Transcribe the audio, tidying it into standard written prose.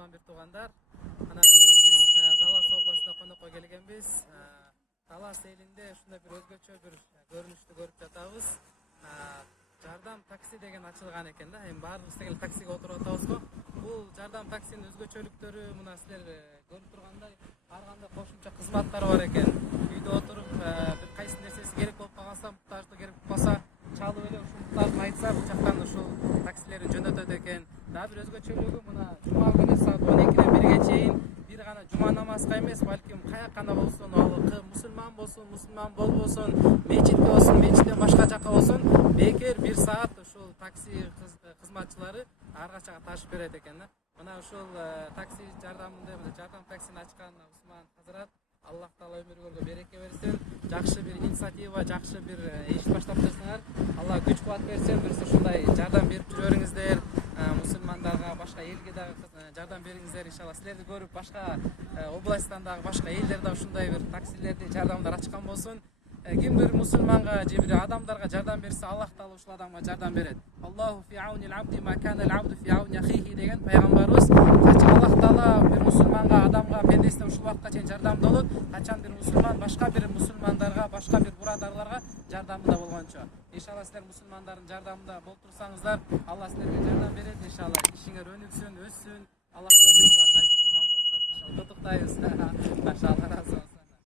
кутман бир туугандар. Ana бүгүн биз Талас областына конокко келгенбиz. Талас элинде ушундай бир өзгөчө бир көрүнүштү көрүп жатабыз. Жардам такси деген ачылган экен да. Эми баарыбыз деген таксиге отуруп атабыз го. Бул жардам таксинин өзгөчөлүктөрү мына силер көрүп тургандай ар кандай кошумча кызматтары бар экен. Үйдө отуруп бир кайсы нерсеси керек болуп калса, муктаждык керек болуп калса, чалып эле ушул муктажын айтса, бул жактан ушул таксилерин жөнөтөт экен. Дагы бир өзгөчөлүгү мына жума күнү саат 12ден 1ге чейин бир гана жума намазга эмес, балким каяка болсун, ал мусулман болсун, мусулман болбосун, мечитте болсун, мечиттен башка жака болсун, бекер 1 саат ушул такси кызматчылары ар качага ташып берет экен да. Мына ушул такси жардамында жардам таксини ачкан Усман Хазырат, Аллах Таала өмүрүңөргө береке берсин. Жакшы бир инициатива, жакшы бир иш баштаптырсыңар. Алла күч кубат берсин. Бирсе ушундай жардам берип жүрөңүздөр. Мусулмандарга, башка элге дагы жардам бериңиздер иншалла. Силерди көрүп башка областтан дагы башка элдер да ушундай бир таксилерди жардамдар ачкан болсун. Ким бир мусулманга же бир адамдарга жардам берсе, Аллах Таала ушул адамга жардам берет. Аллаху фи аунил абди ма кана ал абду фи ауни ахихи деген пайгамбарыбыз. Качан Аллах Таала бир мусулманга, адамга, пендесине ушул убакытка чейин жардамда болот, качан бир мусулман башка бир мусулмандарга, башка бир бурадарларга жардамында болгончо. Иншалла силер мусулмандардын жардамында болуп турсаңыздар, Алла силерге жардам берет иншалла. Ишиңер өнүксүн, өссүн. Аллах Таала күч кубат насип кылган болсун. Иншалла куттуктайбыз. Машалла, разы болсун.